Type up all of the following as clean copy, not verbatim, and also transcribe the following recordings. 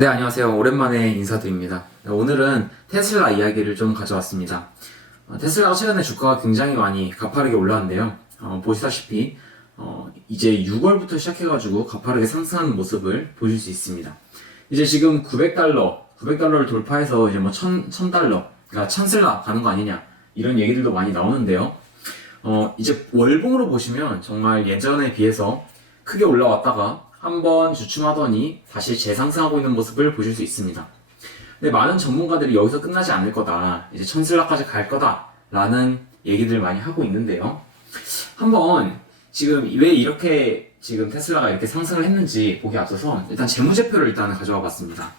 네, 안녕하세요. 오랜만에 인사드립니다. 오늘은 테슬라 이야기를 좀 가져왔습니다. 테슬라가 최근에 주가가 굉장히 많이 가파르게 올라왔는데요. 보시다시피 이제 6월부터 시작해가지고 가파르게 상승하는 모습을 보실 수 있습니다. 이제 지금 900달러를 돌파해서 이제 뭐 1000달러, 그러니까 1000슬라 가는 거 아니냐 이런 얘기들도 많이 나오는데요. 이제 월봉으로 보시면 정말 예전에 비해서 크게 올라왔다가 한번 주춤하더니 다시 재상승하고 있는 모습을 보실 수 있습니다. 근데 많은 전문가들이 여기서 끝나지 않을 거다, 이제 1000슬라까지 갈 거다 라는 얘기들 많이 하고 있는데요. 한번 지금 왜 이렇게 지금 테슬라가 이렇게 상승을 했는지 보기 앞서서 일단 재무제표를 일단 가져와 봤습니다.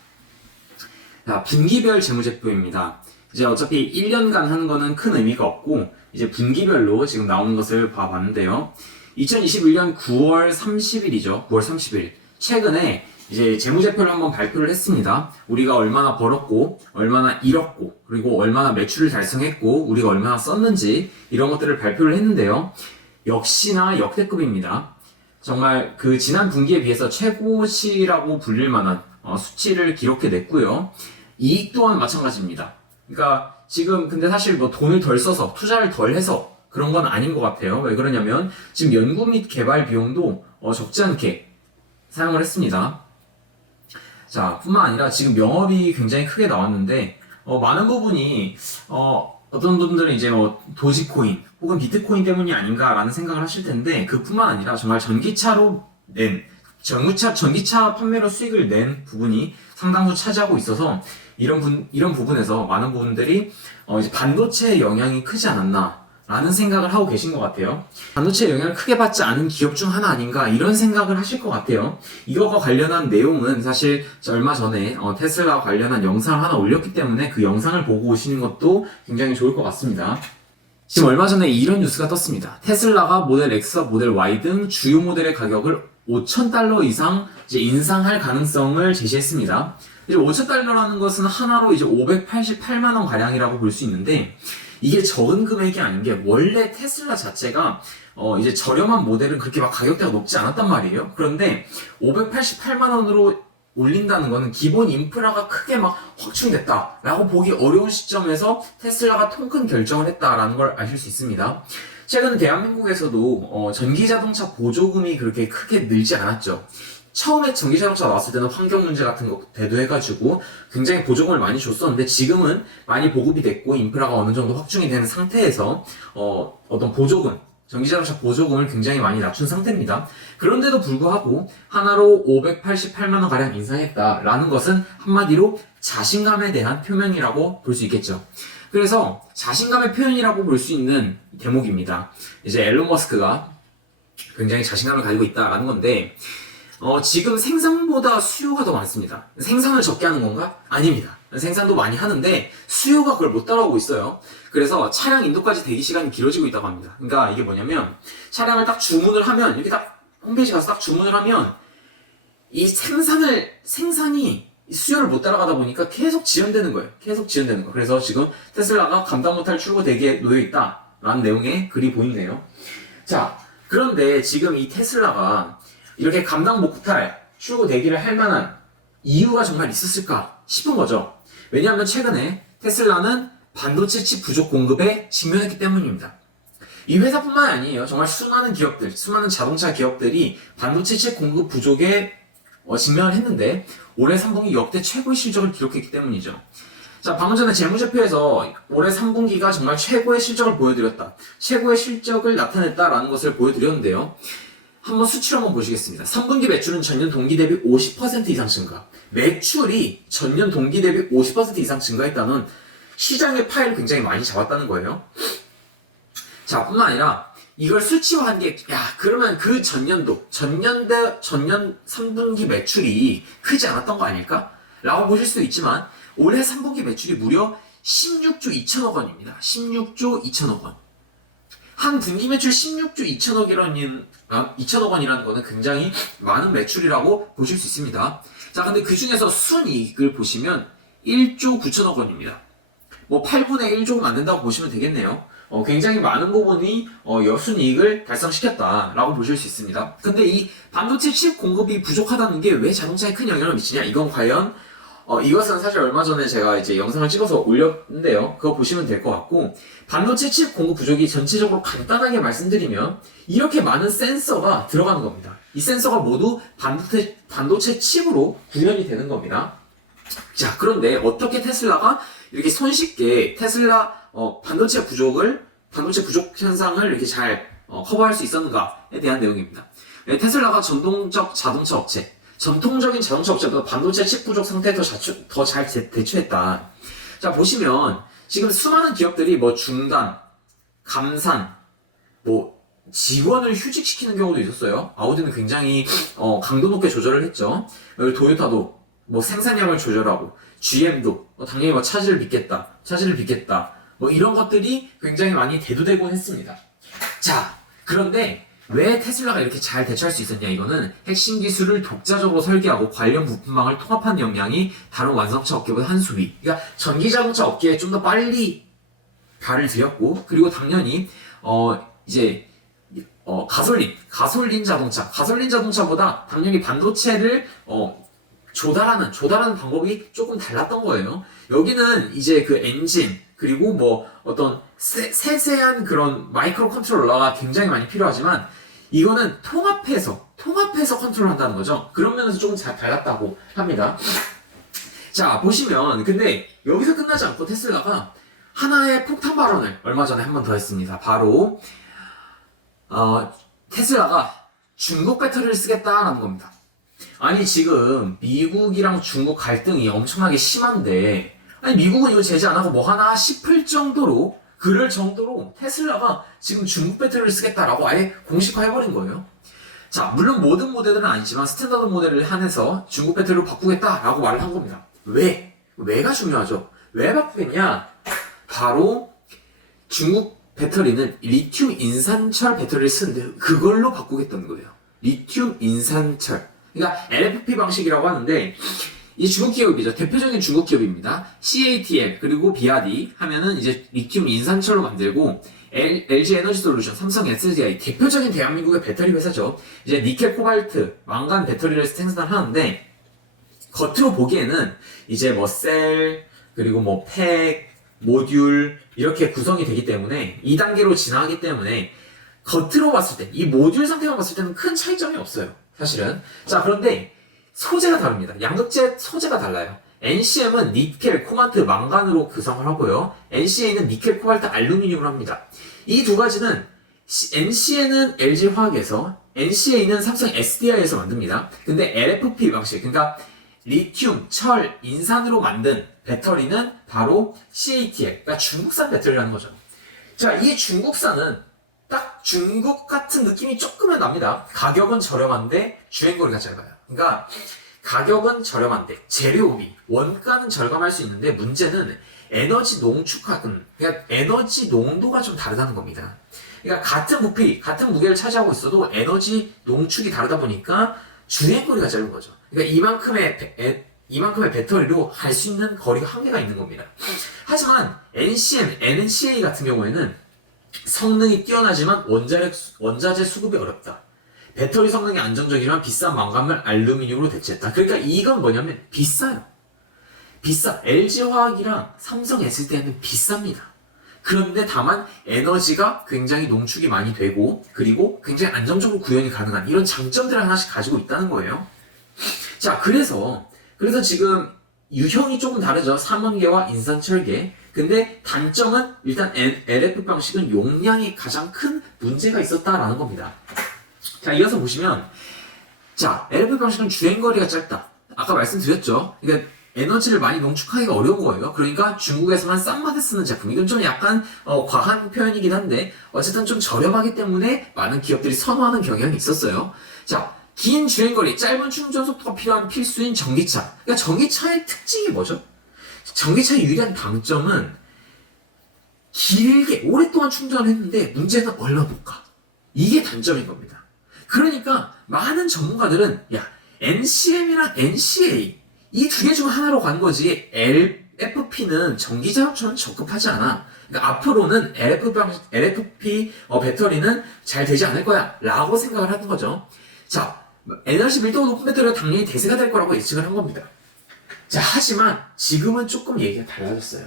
자, 분기별 재무제표입니다. 이제 어차피 1년간 하는 거는 큰 의미가 없고 이제 분기별로 지금 나오는 것을 봐봤는데요. 2021년 9월 30일이죠. 9월 30일. 최근에 이제 재무제표를 한번 발표를 했습니다. 우리가 얼마나 벌었고, 얼마나 잃었고, 그리고 얼마나 매출을 달성했고, 우리가 얼마나 썼는지, 이런 것들을 발표를 했는데요. 역시나 역대급입니다. 정말 그 지난 분기에 비해서 최고치라고 불릴 만한 수치를 기록해냈고요. 이익 또한 마찬가지입니다. 그러니까 지금 근데 사실 뭐 돈을 덜 써서, 투자를 덜 해서, 그런 건 아닌 것 같아요. 왜 그러냐면 지금 연구 및 개발 비용도 적지 않게 사용을 했습니다. 자, 뿐만 아니라 지금 영업이 굉장히 크게 나왔는데 많은 부분이 어떤 분들은 이제 뭐 도지코인 혹은 비트코인 때문이 아닌가라는 생각을 하실 텐데, 그뿐만 아니라 정말 전기차 판매로 수익을 낸 부분이 상당수 차지하고 있어서 이런 부분에서 많은 부분들이 이제 반도체의 영향이 크지 않았나 라는 생각을 하고 계신 것 같아요. 반도체의 영향을 크게 받지 않은 기업 중 하나 아닌가 이런 생각을 하실 것 같아요. 이거와 관련한 내용은 사실 얼마 전에 테슬라와 관련한 영상을 하나 올렸기 때문에 그 영상을 보고 오시는 것도 굉장히 좋을 것 같습니다. 지금 얼마 전에 이런 뉴스가 떴습니다. 테슬라가 모델 X와 모델 Y 등 주요 모델의 가격을 5,000달러 이상 이제 인상할 가능성을 제시했습니다. 이제 5,000달러라는 것은 하나로 이제 588만 원 가량이라고 볼 수 있는데, 이게 적은 금액이 아닌 게 원래 테슬라 자체가 이제 저렴한 모델은 그렇게 막 가격대가 높지 않았단 말이에요. 그런데 588만 원으로 올린다는 거는 기본 인프라가 크게 막 확충됐다라고 보기 어려운 시점에서 테슬라가 통큰 결정을 했다라는 걸 아실 수 있습니다. 최근 대한민국에서도 전기자동차 보조금이 그렇게 크게 늘지 않았죠. 처음에 전기자동차 나왔을 때는 환경 문제 같은 거 대두해가지고 굉장히 보조금을 많이 줬었는데, 지금은 많이 보급이 됐고 인프라가 어느 정도 확충이 된 상태에서 어떤 전기자동차 보조금을 굉장히 많이 낮춘 상태입니다. 그런데도 불구하고 하나로 588만 원 가량 인상했다라는 것은 한마디로 자신감에 대한 표명이라고 볼 수 있겠죠. 그래서 자신감의 표현이라고 볼 수 있는 대목입니다. 이제 앨런 머스크가 굉장히 자신감을 가지고 있다라는 건데, 지금 생산보다 수요가 더 많습니다. 생산을 적게 하는 건가? 아닙니다. 생산도 많이 하는데 수요가 그걸 못 따라오고 있어요. 그래서 차량 인도까지 대기 시간이 길어지고 있다고 합니다. 그러니까 이게 뭐냐면, 차량을 딱 주문을 하면, 이렇게 딱 홈페이지 가서 딱 주문을 하면 이 생산이 수요를 못 따라가다 보니까 계속 지연되는 거예요. 그래서 지금 테슬라가 감당 못할 출고 대기에 놓여 있다라는 내용의 글이 보이네요. 자, 그런데 지금 이 테슬라가 이렇게 감당 못할 출고 대기를 할 만한 이유가 정말 있었을까 싶은 거죠. 왜냐하면 최근에 테슬라는 반도체 칩 부족 공급에 직면했기 때문입니다. 이 회사뿐만 아니에요. 정말 수많은 자동차 기업들이 반도체 칩 공급 부족에 직면을 했는데, 올해 3분기 역대 최고의 실적을 기록했기 때문이죠. 자, 방금 전에 재무제표에서 올해 3분기가 정말 최고의 실적을 보여드렸다, 최고의 실적을 나타냈다라는 것을 보여드렸는데요. 한번 수치로 한번 보시겠습니다. 3분기 매출은 전년 동기 대비 50% 이상 증가. 매출이 전년 동기 대비 50% 이상 증가했다는 시장의 파일을 굉장히 많이 잡았다는 거예요. 자, 뿐만 아니라 이걸 수치화한 게, 그러면 그 전년 3분기 매출이 크지 않았던 거 아닐까? 라고 보실 수도 있지만, 올해 3분기 매출이 무려 16조 2천억 원입니다. 16조 2천억 원. 한 분기 매출 16조 2천억 원이라는 거는 굉장히 많은 매출이라고 보실 수 있습니다. 자, 근데 그 중에서 순이익을 보시면 1조 9천억 원입니다. 뭐 8분의 1 정도 안 된다고 보시면 되겠네요. 굉장히 많은 부분이 순이익을 달성시켰다라고 보실 수 있습니다. 근데 이 반도체 칩 공급이 부족하다는 게 왜 자동차에 큰 영향을 미치냐? 이건 과연 이것은 사실 얼마 전에 제가 이제 영상을 찍어서 올렸는데요. 그거 보시면 될 것 같고, 반도체 칩 공급 부족이 전체적으로 간단하게 말씀드리면, 이렇게 많은 센서가 들어가는 겁니다. 이 센서가 모두 반도체 칩으로 구현이 되는 겁니다. 자, 그런데 어떻게 테슬라가 이렇게 손쉽게 반도체 부족 현상을 이렇게 잘 커버할 수 있었는가에 대한 내용입니다. 테슬라가 전통적인 자동차 업체보다 반도체 칩 부족 상태에 더 잘 대처했다. 자, 보시면 지금 수많은 기업들이 뭐 중단, 감산, 뭐 직원을 휴직시키는 경우도 있었어요. 아우디는 굉장히 강도 높게 조절을 했죠. 그리고 도요타도 뭐 생산량을 조절하고, GM도 당연히 뭐 차질을 빚겠다. 뭐 이런 것들이 굉장히 많이 대두되곤 했습니다. 자, 그런데 왜 테슬라가 이렇게 잘 대처할 수 있었냐? 이거는 핵심 기술을 독자적으로 설계하고 관련 부품망을 통합한 역량이 다른 완성차 업계보다 한 수 위. 그러니까 전기자동차 업계에 좀 더 빨리 발을 들였고, 그리고 당연히 가솔린 자동차보다 당연히 반도체를 조달하는 방법이 조금 달랐던 거예요. 여기는 이제 그 엔진, 그리고 뭐 어떤 세세한 그런 마이크로 컨트롤러가 굉장히 많이 필요하지만, 이거는 통합해서 컨트롤 한다는 거죠. 그런 면에서 조금 잘 달랐다고 합니다. 자, 보시면 근데 여기서 끝나지 않고 테슬라가 하나의 폭탄 발언을 얼마 전에 한 번 더 했습니다. 바로 테슬라가 중국 배터리를 쓰겠다라는 겁니다. 아니, 지금 미국이랑 중국 갈등이 엄청나게 심한데, 아니 미국은 이거 제재 안 하고 뭐 하나 싶을 정도로, 그럴 정도로 테슬라가 지금 중국 배터리를 쓰겠다라고 아예 공식화해버린 거예요. 자, 물론 모든 모델들은 아니지만 스탠다드 모델을 한해서 중국 배터리로 바꾸겠다라고 말을 한 겁니다. 왜가 중요하죠? 왜 바꾸겠냐? 바로 중국 배터리는 리튬 인산철 배터리를 쓰는데 그걸로 바꾸겠다는 거예요. 리튬 인산철. 그러니까 LFP 방식이라고 하는데, 이 중국 기업이죠. 대표적인 중국 기업입니다. CATL 그리고 BRD 하면은 이제 리튬 인산철로 만들고, LG 에너지 솔루션, 삼성 SDI 대표적인 대한민국의 배터리 회사죠. 이제 니켈, 코발트, 망간 배터리를 생산하는데, 겉으로 보기에는 이제 뭐 셀, 그리고 뭐 팩, 모듈 이렇게 구성이 되기 때문에 2단계로 진화하기 때문에 겉으로 봤을 때, 이 모듈 상태만 봤을 때는 큰 차이점이 없어요. 사실은. 자, 그런데 소재가 다릅니다. 양극재 소재가 달라요. NCM은 니켈, 코발트, 망간으로 구성을 하고요. NCA는 니켈, 코발트, 알루미늄으로 합니다. 이 두 가지는 NCA는 LG화학에서, NCA는 삼성 SDI에서 만듭니다. 근데 LFP 방식, 그러니까 리튬, 철, 인산으로 만든 배터리는 바로 CATL, 그러니까 중국산 배터리라는 거죠. 자, 이 중국산은 딱 중국 같은 느낌이 조금은 납니다. 가격은 저렴한데 주행거리가 짧아요. 그러니까 가격은 저렴한데 재료비, 원가는 절감할 수 있는데 문제는 에너지 농축하는, 그러니까 에너지 농도가 좀 다르다는 겁니다. 그러니까 같은 부피, 같은 무게를 차지하고 있어도 에너지 농축이 다르다 보니까 주행거리가 짧은 거죠. 그러니까 이만큼의 배터리로 갈 수 있는 거리가 한계가 있는 겁니다. 하지만 NCM, NCA 같은 경우에는 성능이 뛰어나지만 원자재 수급이 어렵다. 배터리 성능이 안정적이지만 비싼 망간물 알루미늄으로 대체했다. 그러니까 이건 뭐냐면 비싸요. LG화학이랑 삼성 SDI는 비쌉니다. 그런데 다만 에너지가 굉장히 농축이 많이 되고, 그리고 굉장히 안정적으로 구현이 가능한 이런 장점들을 하나씩 가지고 있다는 거예요. 자, 그래서 지금 유형이 조금 다르죠. 삼원계와 인산철계. 근데 단점은 일단 LF 방식은 용량이 가장 큰 문제가 있었다라는 겁니다. 자, 이어서 보시면, 자, LF 방식은 주행거리가 짧다. 아까 말씀드렸죠. 그러니까 에너지를 많이 농축하기가 어려운 거예요. 그러니까 중국에서만 싼 맛에 쓰는 제품. 이건 좀 약간 과한 표현이긴 한데 어쨌든 좀 저렴하기 때문에 많은 기업들이 선호하는 경향이 있었어요. 자, 긴 주행거리, 짧은 충전 속도가 필요한 필수인 전기차. 그러니까 전기차의 특징이 뭐죠? 전기차의 유일한 강점은 길게 오랫동안 충전을 했는데 문제는 얼마 못 가. 이게 단점인 겁니다. 그러니까 많은 전문가들은 야, NCM이랑 NCA 이 두 개 중 하나로 간 거지 LFP는 전기자동차는 적합하지 않아. 그러니까 앞으로는 LFP 배터리는 잘 되지 않을 거야 라고 생각을 하는 거죠. 자, 에너지 밀도가 높은 배터리가 당연히 대세가 될 거라고 예측을 한 겁니다. 자, 하지만 지금은 조금 얘기가 달라졌어요.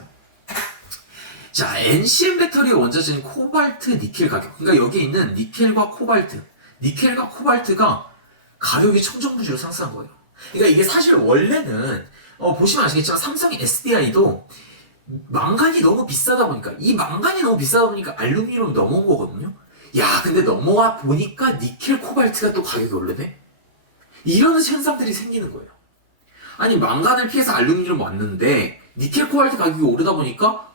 자, NCM 배터리 원자재인 코발트, 니켈 가격. 그러니까 여기 있는 니켈과 코발트가 가격이 천정부지로 상승한 거예요. 그러니까 이게 사실 원래는 보시면 아시겠지만 삼성의 SDI도 망간이 너무 비싸다 보니까 알루미늄 넘어온 거거든요. 야, 근데 넘어와 보니까 니켈, 코발트가 또 가격이 오르네? 이런 현상들이 생기는 거예요. 아니, 망간을 피해서 알루미늄 왔는데 니켈, 코발트 가격이 오르다 보니까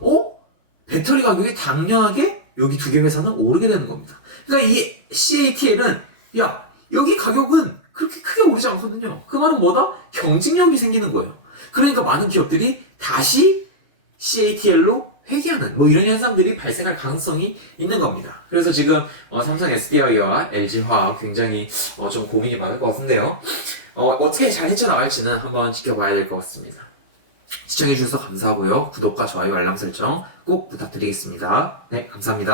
배터리 가격이 당연하게 여기 두 개 회사는 오르게 되는 겁니다. 그러니까 이 CATL은 여기 가격은 그렇게 크게 오르지 않거든요. 그 말은 뭐다? 경쟁력이 생기는 거예요. 그러니까 많은 기업들이 다시 CATL로 회귀하는 이런 현상들이 발생할 가능성이 있는 겁니다. 그래서 지금 삼성 SDI와 LG화학 굉장히 좀 고민이 많을 것 같은데요. 어떻게 잘 헤쳐나갈지는 한번 지켜봐야 될 것 같습니다. 시청해주셔서 감사하고요. 구독과 좋아요, 알람 설정 꼭 부탁드리겠습니다. 네, 감사합니다.